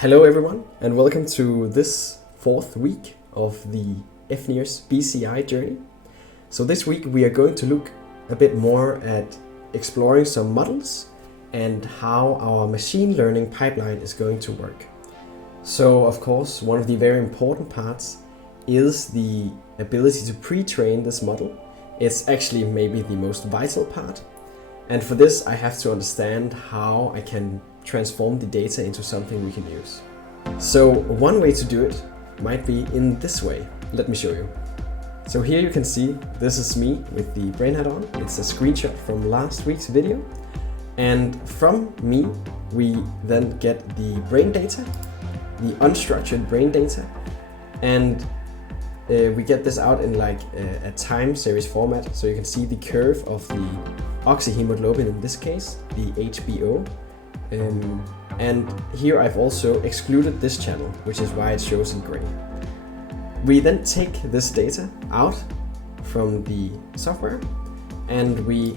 Hello everyone, and welcome to this fourth week of the fNIRS BCI journey. So this week we are going to look a bit more at exploring some models and how our machine learning pipeline is going to work. So of course, one of the very important parts is the ability to pre-train this model. It's actually maybe the most vital part. And for this, I have to understand how I can transform the data into something we can use. So one way to do it might be in this way. Let me show you. So here you can see this is me with the brain hat on. It's a screenshot from last week's video. And from me, we then get the brain data, the unstructured brain data, and we get this out in like a time series format. So you can see the curve of the oxyhemoglobin in this case, the HBO. And here I've also excluded this channel, which is why it shows in gray. We then take this data out from the software and we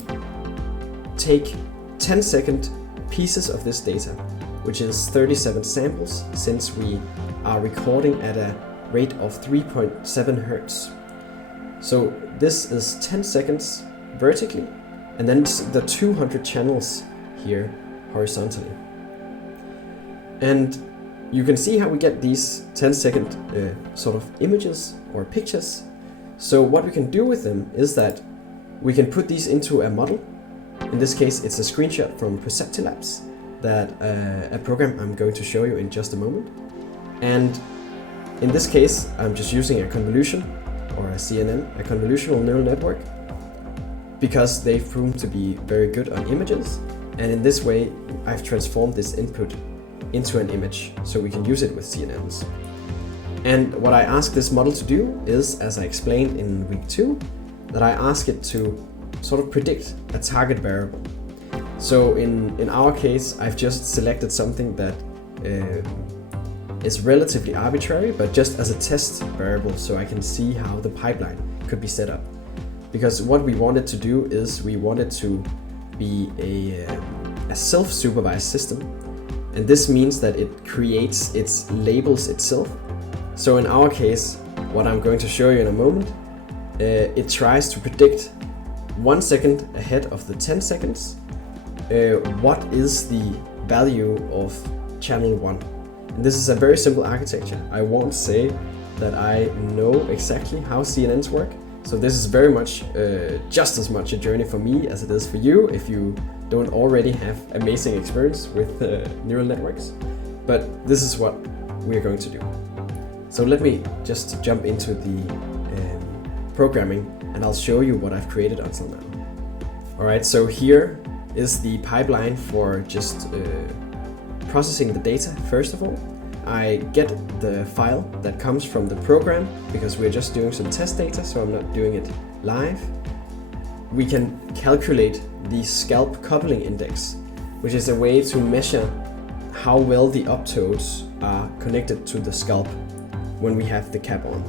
take 10-second pieces of this data, which is 37 samples, since we are recording at a rate of 3.7 Hertz. So this is 10 seconds vertically, and then the 200 channels here horizontally. And you can see how we get these 10-second sort of images or pictures. So what we can do with them is that we can put these into a model. In this case, it's a screenshot from PerceptiLabs, that a program I'm going to show you in just a moment. And in this case, I'm just using a convolution, or a CNN, a convolutional neural network, because they've proven to be very good on images. And in this way, I've transformed this input into an image, so we can use it with CNNs. And what I ask this model to do is, as I explained in week 2, that I ask it to sort of predict a target variable. So in our case, I've just selected something that is relatively arbitrary, but just as a test variable, so I can see how the pipeline could be set up. Because what we wanted to do is we wanted to be a self-supervised system, and this means that it creates its labels itself. So in our case, what I'm going to show you in a moment, it tries to predict 1 second ahead of the 10 seconds what is the value of channel 1. And this is a very simple architecture. I won't say that I know exactly how CNNs work. So this is very much, just as much a journey for me as it is for you if you don't already have amazing experience with neural networks. But this is what we're going to do. So let me just jump into the programming, and I'll show you what I've created until now. Alright, so here is the pipeline for just processing the data. First of all, I get the file that comes from the program, because we're just doing some test data, so I'm not doing it live. We can calculate the scalp coupling index, which is a way to measure how well the optodes are connected to the scalp when we have the cap on.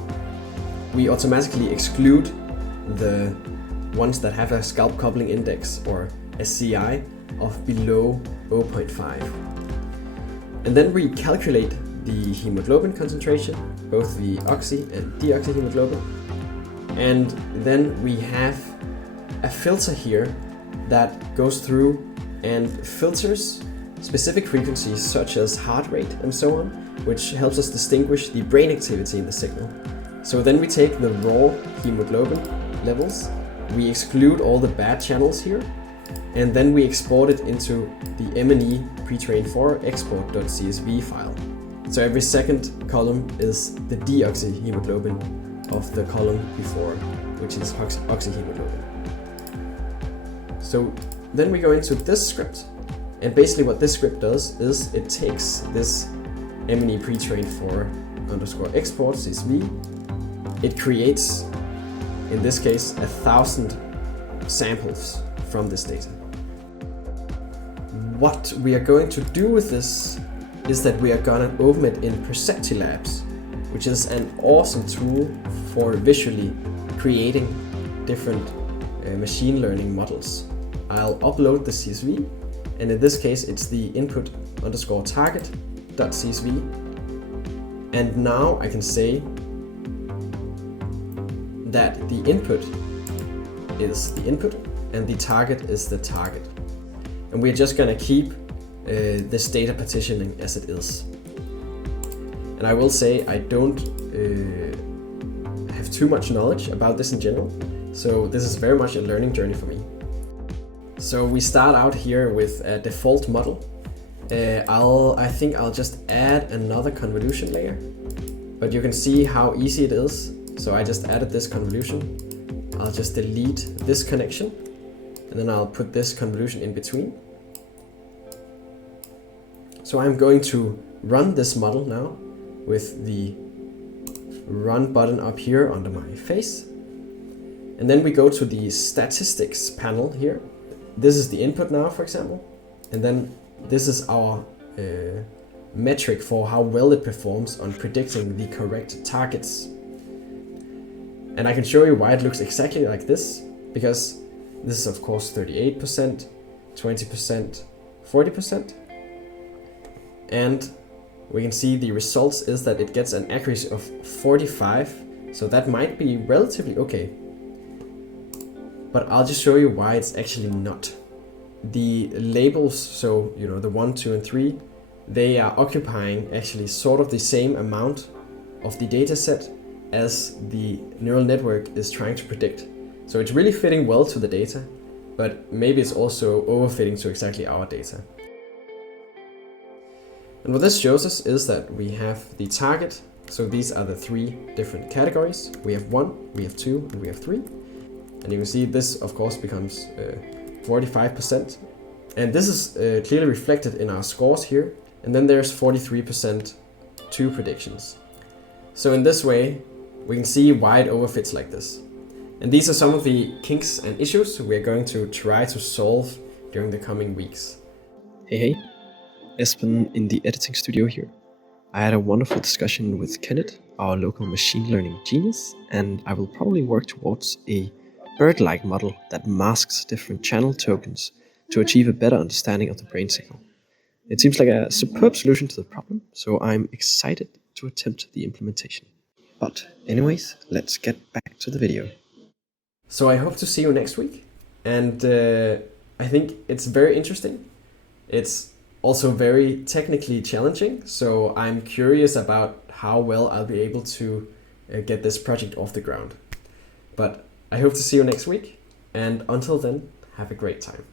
We automatically exclude the ones that have a scalp coupling index, or a CI, of below 0.5. And then we calculate the hemoglobin concentration, both the oxy and deoxyhemoglobin. And then we have a filter here that goes through and filters specific frequencies such as heart rate and so on, which helps us distinguish the brain activity in the signal. So then we take the raw hemoglobin levels, we exclude all the bad channels here, and then we export it into the M&E pre-trained for export.csv file. So every second column is the deoxyhemoglobin of the column before, which is oxyhemoglobin. So then we go into this script, and basically what this script does is it takes this M&E pre-trained for _ export CSV. It creates, in this case, 1,000 samples from this data. What we are going to do with this is that we are gonna open it in PerceptiLabs, which is an awesome tool for visually creating different machine learning models. I'll upload the CSV, and in this case it's the input _ target input.csv. And now I can say that the input is the input and the target is the target. And we're just going to keep this data partitioning as it is. And I will say I don't have too much knowledge about this in general, so this is very much a learning journey for me. So we start out here with a default model. I think I'll just add another convolution layer, but you can see how easy it is. So I just added this convolution. I'll just delete this connection, and then I'll put this convolution in between. So I'm going to run this model now with the run button up here under my face. And then we go to the statistics panel here. This is the input now, for example. And then this is our metric for how well it performs on predicting the correct targets. And I can show you why it looks exactly like this, because this is of course 38%, 20%, 40%. And we can see the results is that it gets an accuracy of 45, so that might be relatively okay. But I'll just show you why it's actually not. The labels, so you know the 1, 2, and 3, they are occupying actually sort of the same amount of the data set as the neural network is trying to predict. So it's really fitting well to the data, but maybe it's also overfitting to exactly our data. And what this shows us is that we have the target. So these are the 3 different categories. We have 1, we have 2, and we have 3. And you can see this, of course, becomes 45%. And this is clearly reflected in our scores here. And then there's 43% 2 predictions. So in this way, we can see why it overfits like this. And these are some of the kinks and issues we're going to try to solve during the coming weeks. Hey. Espen in the editing studio here. I had a wonderful discussion with Kenneth, our local machine learning genius, and I will probably work towards a bird-like model that masks different channel tokens to achieve a better understanding of the brain signal. It seems like a superb solution to the problem, so I'm excited to attempt the implementation. But anyways, let's get back to the video. So I hope to see you next week, and I think it's very interesting. It's also very technically challenging, so I'm curious about how well I'll be able to get this project off the ground. But I hope to see you next week, and until then, have a great time.